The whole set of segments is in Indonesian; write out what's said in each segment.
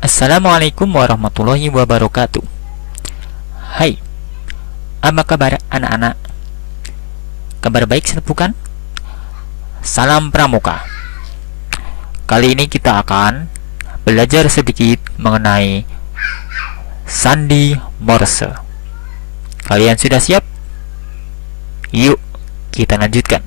Assalamualaikum warahmatullahi wabarakatuh. Hai, apa kabar anak-anak? Kabar baik bukan? Salam Pramuka. Kali ini kita akan belajar sedikit mengenai sandi Morse. Kalian sudah siap? Yuk, kita lanjutkan.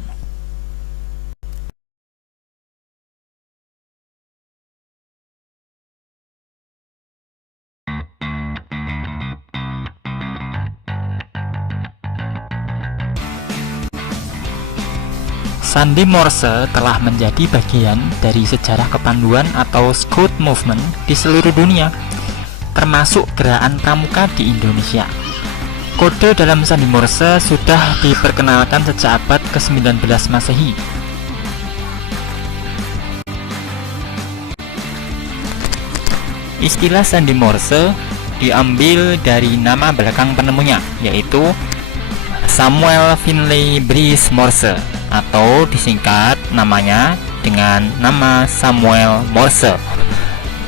Sandi Morse telah menjadi bagian dari sejarah kepanduan atau Scout Movement di seluruh dunia, termasuk gerakan pramuka di Indonesia. Kode dalam sandi Morse sudah diperkenalkan sejak abad ke-19 Masehi. Istilah sandi Morse diambil dari nama belakang penemunya, yaitu Samuel Finley Breese Morse, atau disingkat namanya dengan nama Samuel Morse.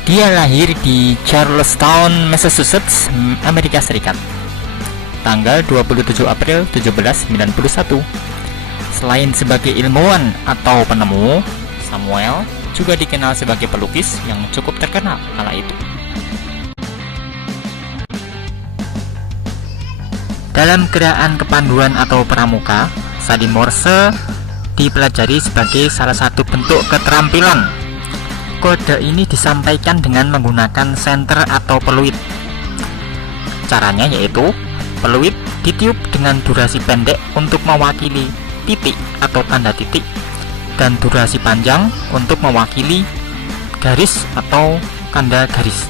Dia lahir di Charlestown, Massachusetts, Amerika Serikat, tanggal 27 April 1791. Selain sebagai ilmuwan atau penemu, Samuel juga dikenal sebagai pelukis yang cukup terkenal kala itu. Dalam gerakan kepanduan atau pramuka, sandi Morse dipelajari sebagai salah satu bentuk keterampilan. Kode ini disampaikan dengan menggunakan senter atau peluit. Caranya yaitu peluit ditiup dengan durasi pendek untuk mewakili titik atau tanda titik, dan durasi panjang untuk mewakili garis atau tanda garis.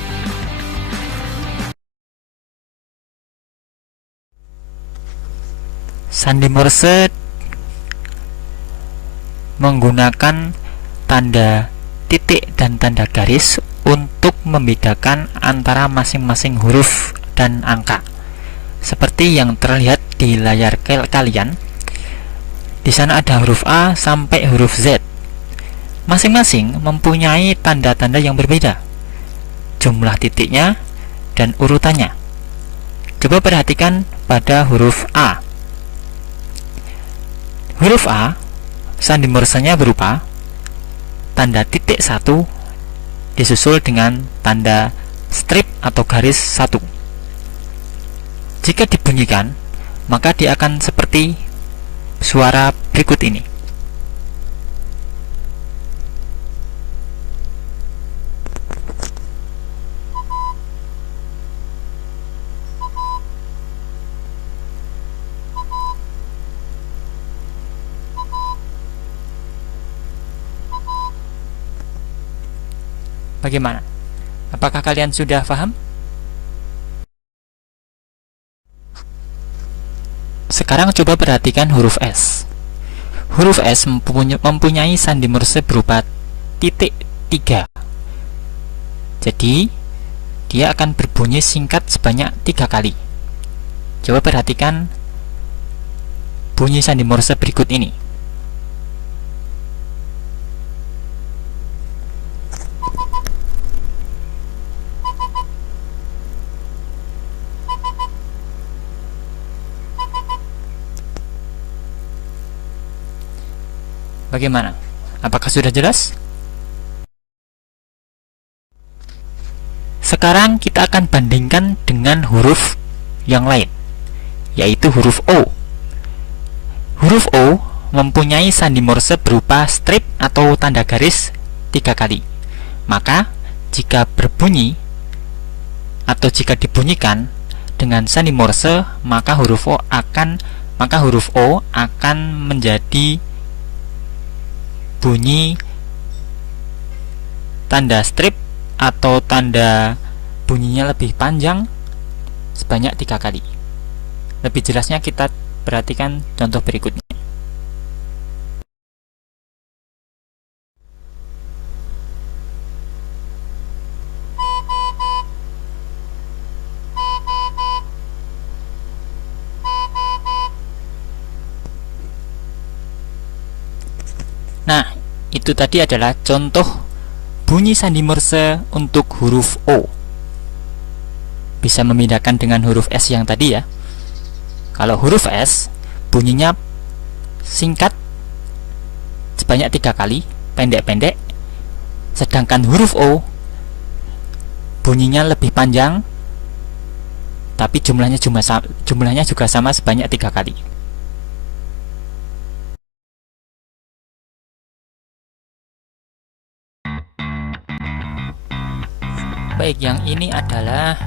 Sandi Morse menggunakan tanda titik dan tanda garis untuk membedakan antara masing-masing huruf dan angka. Seperti yang terlihat di layar kalian, di sana ada huruf A sampai huruf Z. Masing-masing mempunyai tanda-tanda yang berbeda, jumlah titiknya dan urutannya. Coba perhatikan pada huruf A. Huruf A, sandi Morse-nya berupa tanda titik 1 disusul dengan tanda strip atau garis 1. Jika dibunyikan, maka dia akan seperti suara berikut ini. Bagaimana? Apakah kalian sudah paham? Sekarang coba perhatikan huruf S. Huruf S mempunyai sandi Morse berupa titik 3. Jadi, dia akan berbunyi singkat sebanyak 3 kali. Coba perhatikan bunyi sandi Morse berikut ini. Bagaimana? Apakah sudah jelas? Sekarang kita akan bandingkan dengan huruf yang lain, yaitu huruf O. Huruf O mempunyai sandi Morse berupa strip atau tanda garis 3 kali. Maka, jika berbunyi atau jika dibunyikan dengan sandi Morse, maka huruf O akan menjadi bunyi tanda strip atau tanda bunyinya lebih panjang sebanyak 3 kali. Lebih jelasnya kita perhatikan contoh berikutnya. Nah, itu tadi adalah contoh bunyi sandi Morse untuk huruf O. Bisa membedakan dengan huruf S yang tadi ya. Kalau huruf S bunyinya singkat sebanyak 3 kali, pendek-pendek. Sedangkan huruf O bunyinya lebih panjang, tapi jumlahnya juga sama sebanyak 3 kali. Baik, yang ini adalah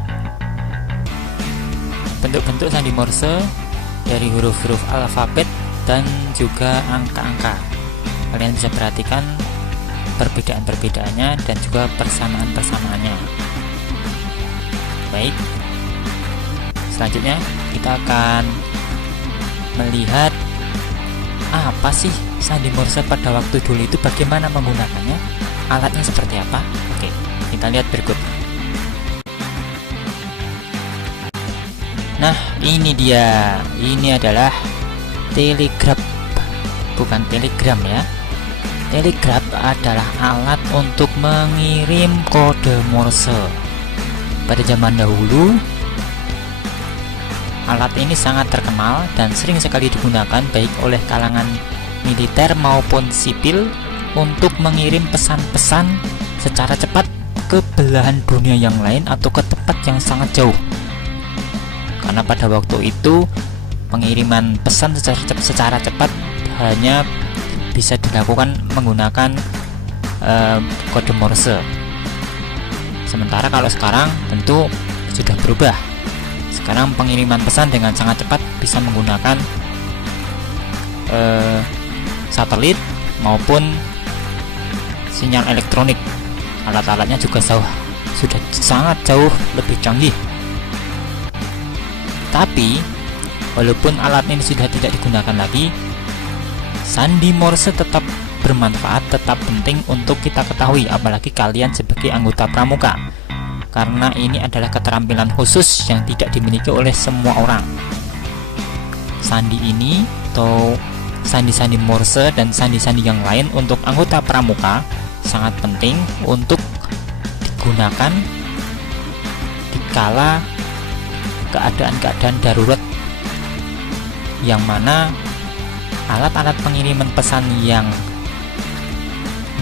bentuk-bentuk sandi Morse dari huruf-huruf alfabet dan juga angka-angka. Kalian bisa perhatikan perbedaan-perbedaannya dan juga persamaan-persamaannya. Baik, selanjutnya kita akan melihat apa sih sandi Morse pada waktu dulu itu, bagaimana menggunakannya, alatnya seperti apa. Oke, kita lihat berikut. Nah, ini dia. Ini adalah telegraf, bukan telegram ya. Telegraf adalah alat untuk mengirim kode Morse. Pada zaman dahulu, alat ini sangat terkenal dan sering sekali digunakan baik oleh kalangan militer maupun sipil untuk mengirim pesan-pesan secara cepat ke belahan dunia yang lain atau ke tempat yang sangat jauh. Karena pada waktu itu pengiriman pesan secara cepat hanya bisa dilakukan menggunakan kode Morse. Sementara kalau sekarang tentu sudah berubah. Sekarang pengiriman pesan dengan sangat cepat bisa menggunakan satelit maupun sinyal elektronik. Alat-alatnya juga sudah sangat jauh lebih canggih. Tapi walaupun alat ini sudah tidak digunakan lagi, sandi Morse tetap bermanfaat, tetap penting untuk kita ketahui, apalagi kalian sebagai anggota pramuka, karena ini adalah keterampilan khusus yang tidak dimiliki oleh semua orang. Sandi ini atau sandi-sandi Morse dan sandi-sandi yang lain untuk anggota pramuka sangat penting untuk digunakan dikala keadaan-keadaan darurat, yang mana alat-alat pengiriman pesan yang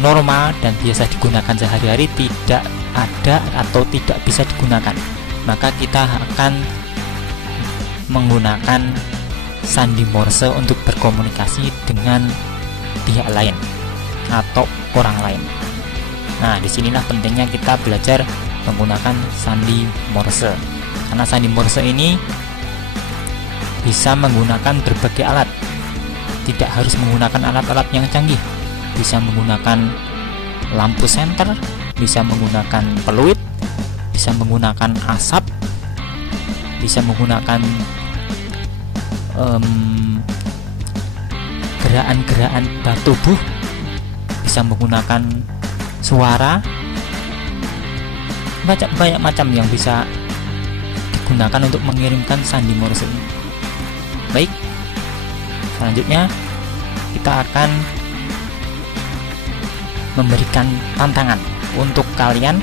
normal dan biasa digunakan sehari-hari tidak ada atau tidak bisa digunakan. Maka kita akan menggunakan sandi Morse untuk berkomunikasi dengan pihak lain atau orang lain. Nah, disinilah pentingnya kita belajar menggunakan sandi Morse. Karena sandi Morse ini bisa menggunakan berbagai alat, tidak harus menggunakan alat-alat yang canggih. Bisa menggunakan lampu senter, bisa menggunakan peluit, bisa menggunakan asap, bisa menggunakan gerakan-gerakan tubuh, bisa menggunakan suara, banyak macam yang bisa digunakan untuk mengirimkan sandi Morse ini. Baik, selanjutnya kita akan memberikan tantangan untuk kalian.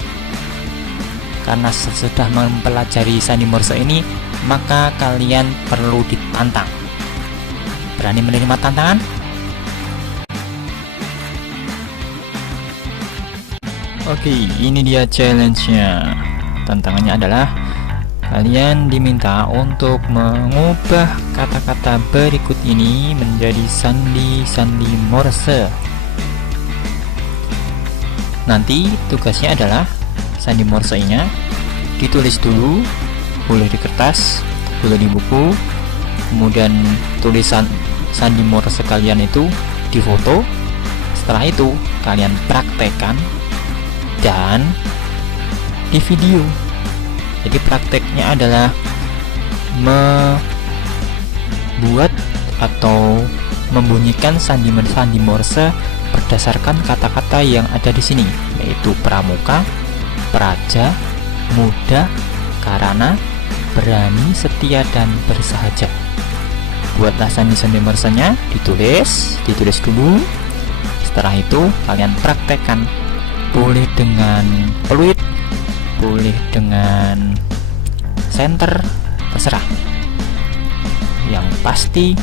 Karena sesudah mempelajari sandi Morse ini, maka kalian perlu ditantang. Berani menerima tantangan? Oke, ini dia challenge-nya. Tantangannya adalah kalian diminta untuk mengubah kata-kata berikut ini menjadi sandi-sandi Morse. Nanti tugasnya adalah sandi Morse-nya ditulis dulu, boleh di kertas, boleh di buku, kemudian tulisan sandi Morse kalian itu difoto. Setelah itu kalian praktekkan dan di video. Jadi prakteknya adalah membuat atau membunyikan sandi Morse berdasarkan kata-kata yang ada di sini, yaitu pramuka, praja, muda, karana, berani, setia, dan bersahaja. Buatlah sandi Morse-nya, ditulis dulu. Setelah itu kalian praktekkan boleh dengan fluid, boleh dengan center, terserah. Yang pasti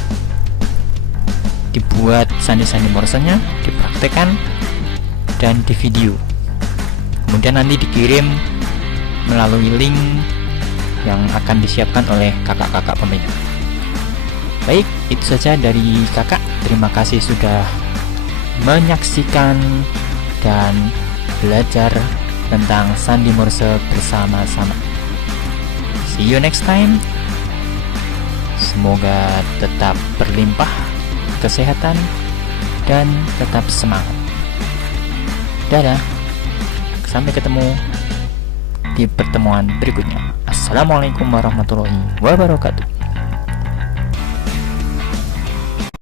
dibuat sandi-sandi Morsenya, dipraktekkan dan di video, kemudian nanti dikirim melalui link yang akan disiapkan oleh kakak-kakak pembina. Baik, itu saja dari kakak. Terima kasih sudah menyaksikan dan belajar tentang sandi Morse bersama-sama. See you next time. Semoga tetap berlimpah kesehatan dan tetap semangat. Dadah. Sampai ketemu di pertemuan berikutnya. Assalamualaikum warahmatullahi wabarakatuh.